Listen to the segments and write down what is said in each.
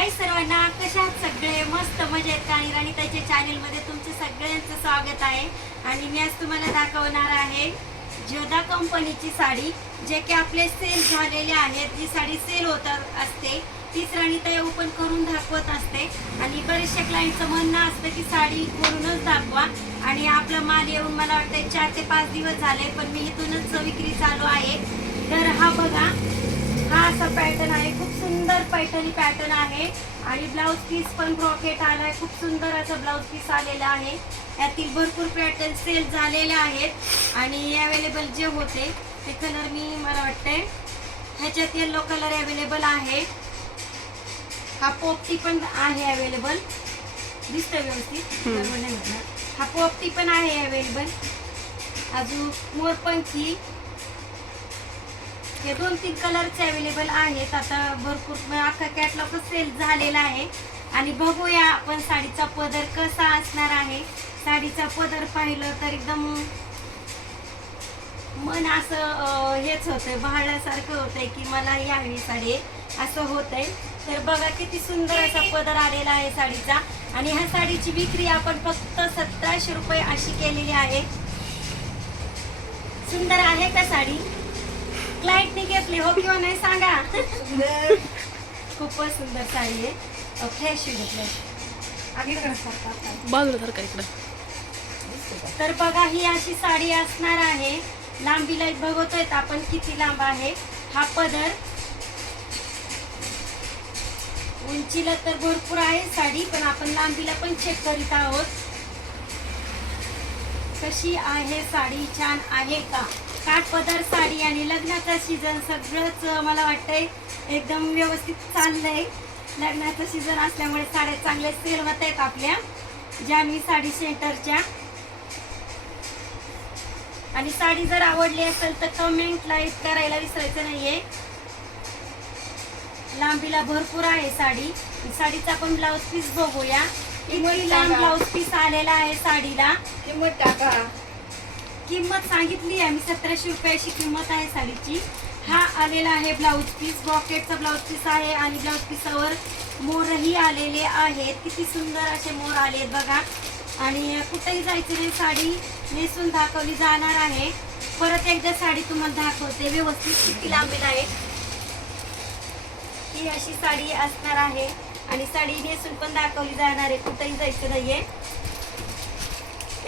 हाय सर्वांना कशा सगळे? मस्त मजेत आणि राणीताईच्या चॅनेलमध्ये तुमचे सगळ्यांचं स्वागत आहे. आणि मी आज तुम्हाला दाखवणार आहे जोधा कंपनीची साडी जे की आपले सेल झालेले आहेत. जी साडी सेल होत असते तीच राणीताई ओपन करून दाखवत असते. आणि बरेचशा क्लायंटचं म्हणणं असतं की साडी करूनच दाखवा. आणि आपला माल येऊन मला वाटतं चार ते पाच दिवस झाले पण मी इथूनच विक्री चालू आहे. तर हा बघा हा असा पॅटर्न आहे. खूप सुंदर पैठणी पॅटर्न आहे. आणि ब्लाऊज पीस पण ब्रॉकेट आलाय. खूप सुंदर असं ब्लाऊज पीस आलेलं आहे. यातील भरपूर पॅटर्न सेल झालेले आहेत. आणि अवेलेबल जे होते ते कलर मी मला वाटते ह्याच्यात येल्लो कलर अवेलेबल आहे. हा पोपटी पण आहे अवेलेबल दिसतं व्यवस्थित. नाही. हा पोपटी पण आहे अवेलेबल अजून मोरपंखी हे दोन तीन कलरचे अवेलेबल आहेत. आता भरपूर अख्खा कॅटलॉग सेल झालेला आहे. आणि बघूया आपण साडीचा पदर कसा असणार आहे. साडीचा पदर पाहिलं तर एकदम मन असं हेच होतंय. बहाळल्यासारखं होतंय की मला ही साडी. असं होतंय. तर बघा किती सुंदर असा पदर आलेला आहे साडीचा. आणि ह्या साडीची विक्री आपण फक्त सतराशे रुपये अशी केलेली आहे. सुंदर आहे का साडी? क्लायंटने घेतली हो किंवा नाही सांगा. खूपच सुंदर साडी आहे. फ्रेश घेतलं तर बघा ही अशी साडी असणार आहे. लांबीला बघतोय आपण किती लांब आहे. हा पदर. उंचीला तर भरपूर आहे साडी पण आपण लांबीला पण चेक करीत आहोत. कशी आहे साडी? छान आहे का? काठ पदर साडी आणि लग्नाचा सीझन सगळंच मला वाटतंय एकदम व्यवस्थित चाललंय. लग्नाचा सीझन असल्यामुळे साड्या चांगल्या सेल होत आहेत आपल्या. जान्हवी साडी सेंटरच्या. आणि साडी जर आवडली असेल तर कमेंट लाईक करायला विसरायचं नाहीये. लांबीला भरपूर आहे साडी. साडीचा पण ब्लाऊज पीस बघूया. लांब ब्लाऊज पीस आलेला आहे साडीला. किंमत टाका. किंमत सांगितली आहे. मी सतराशे रुपयाची किंमत आहे साडीची. हा आलेला आहे ब्लाऊज पीस. बॉकेटचा ब्लाऊज पीस आहे आणि ब्लाऊज पीसावर मोरही आलेले आहेत. किती सुंदर असे मोर आलेत बघा. आणि कुठेही जायचं नाही. साडी नेसून दाखवली जाणार आहे. परत एकदा साडी तुम्हाला दाखवते. व्यवस्थित किती लांबीला आहे. ही अशी साडी असणार आहे. आणि साडी नेसून पण दाखवली जाणार आहे. कुठेही जायचं नाहीये.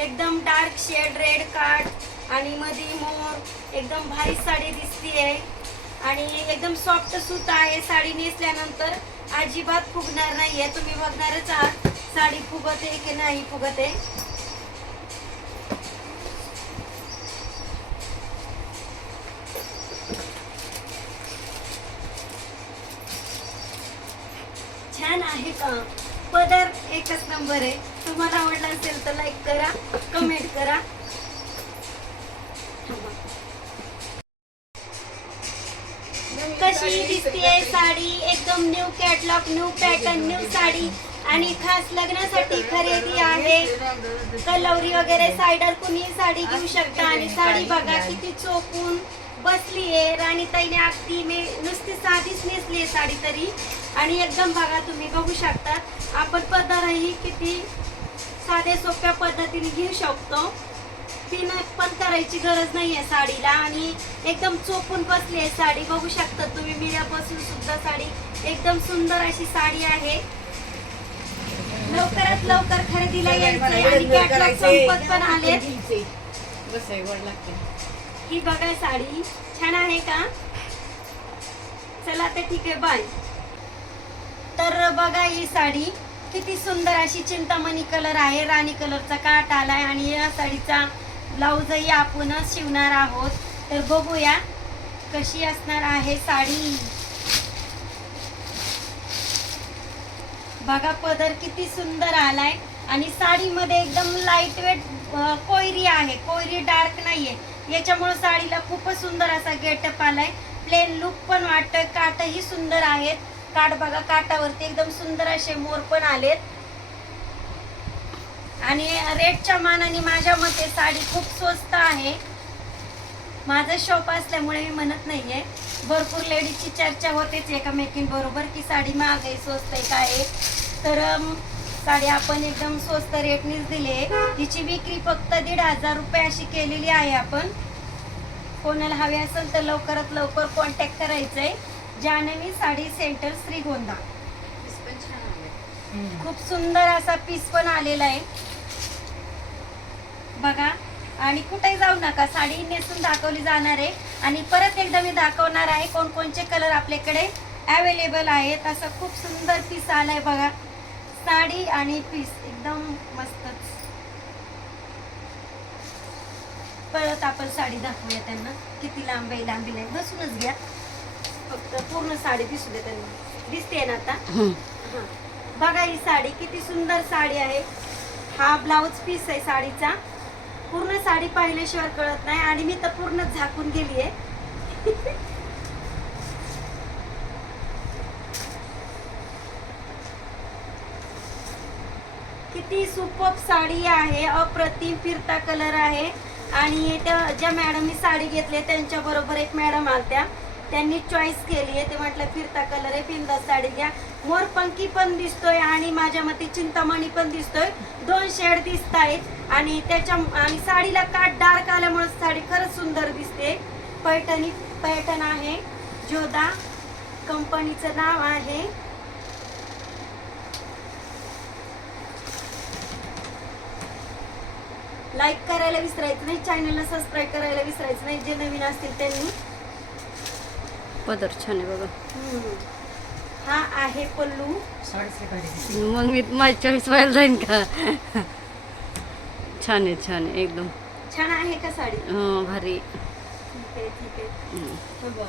एकदम डार्क शेड रेड कार्ड आणि मध्ये मोर एकदम भारी साडी दिसतीये. आणि एकदम सॉफ्ट सूत आहे साडी नेसल्यानंतर अजिबात फुगणार नाहीये. तुम्ही बघणारच आहात साडी फुगते की नाही फुगते. छान आहे का? पदार्थ एकच नंबर आहे. तुम्हाला आवडला असेल तर लाईक करा कमेंट करा. कशी दिसतीये साडी? एकदम new catalogue new pattern new saree. आणि खास लग्नासाठी खरेदी आहे. कलवरी वगैरे सायडर कुणी साडी घेऊ शकता? आणि साडी बघा किती चोपून. बसली आहे राणीताईने अगदी मी नुसती साधीच नेसली आहे साडी तरी. आणि एकदम बघा तुम्ही बघू शकता. आपण पदरही किती साध्या सोप्या पद्धतीने घेऊ शकतो. पिन पण करायची गरज नाही आहे साडीला आणि एकदम चोपून बसली आहे साडी. बघू शकता तुम्ही मिऱ्यापासून सुद्धा साडी एकदम सुंदर अशी साडी आहे. लवकरात लवकर खरेदीला यायचंय आणि कॅटलॉग संपत पण आले बस लागते ही बघा साडी. छान आहे का? चला तर ठीक आहे बाय तर बघा ही साडी. किती सुंदर अशी चिंतामणी कलर आहे. राणी कलरचा काट आलाय आणि या साडीचा ब्लाऊजही आपणच शिवणार आहोत. तर बघूया कशी असणार आहे साडी. बघा पदर किती सुंदर आलाय. आणि साडीमध्ये एकदम लाइट वेट कोयरी आहे. कोयरी डार्क नाही आहे याच्यामुळे साडीला खूपच सुंदर असा गेटअप आलाय. प्लेन लुक पण वाटतं काटही सुंदर आहेत. काट बघा काटावरती एकदम सुंदर असे मोर पण आलेत. आणि रेटच्या मानाने माझ्या मते साडी खूप स्वस्त आहे. माझं शॉप असल्यामुळे मी म्हणत नाहीये. भरपूर लेडीजची चर्चा होतेच एकामेकींबरोबर की साडी महाग आहे स्वस्त आहे काय आहे. तर साडी आपण एकदम स्वस्त रेटनीच दिली आहे हिची विक्री फक्त दीड हजार रुपये अशी केलेली आहे आपण. कोणाला हवी असेल तर लवकरात लवकर कॉन्टॅक्ट करायचं आहे जानवी साडी सेंटर श्रीगोंदा. खूप सुंदर असा पीस पण आलेला आहे. बघा. आणि कुठेही जाऊ नका. साडी नेसून दाखवली जाणार आहे. आणि परत एकदा मी दाखवणार आहे कोणकोणचे कलर आपल्याकडे अवेलेबल आहेत. असं खूप सुंदर पीस आलाय बघा. साडी आणि पीस एकदम मस्तच. परत आपण साडी दाखवूया त्यांना. किती लांब आहे लांबी नाही. बसूनच घ्या. फक्त पूर्ण साडी दिसू दे त्यांना. दिसते ना आता? हा. बघा ही साडी किती सुंदर साडी आहे. हा ब्लाऊज पीस आहे साडीचा. पूर्ण साडी पाहिल्याशिवाय कळत नाही. आणि मी तर पूर्ण झाकून गेली आहे किती सुपर साडी आहे अप्रतिम फिरता कलर आहे. आणि त्या ज्या मॅडमनी साडी घेतली त्यांच्या बरोबर एक मॅडम आलत्या. त्यांनी चॉईस केली आहे ते म्हटलं फिरता कलर आहे फिंदा साडी घ्या. मोरपंखी पण दिसतोय आणि माझ्या मते चिंतामणी पण दिसतोय. दोन शेड दिसत आहेत आणि त्याच्या आणि साडीला काट डार्क आल्यामुळे साडी खरंच सुंदर दिसते. पैठणी पैठण आहे जोधा कंपनीचं नाव आहे. लाईक करायला विसरायचं नाही चॅनलला सबस्क्राईब करायला विसरायचं नाही जे नवीन असतील त्यांनी. पदर छान आहे बघा. हम्म. हा आहे पल्लू. मग मी माझी चॉईस व्हायला जाईन का? छान आहे छान आहे एकदम. छान आहे का साडी? हं, भारी. ठीक आहे ठीक आहे. हे बघ.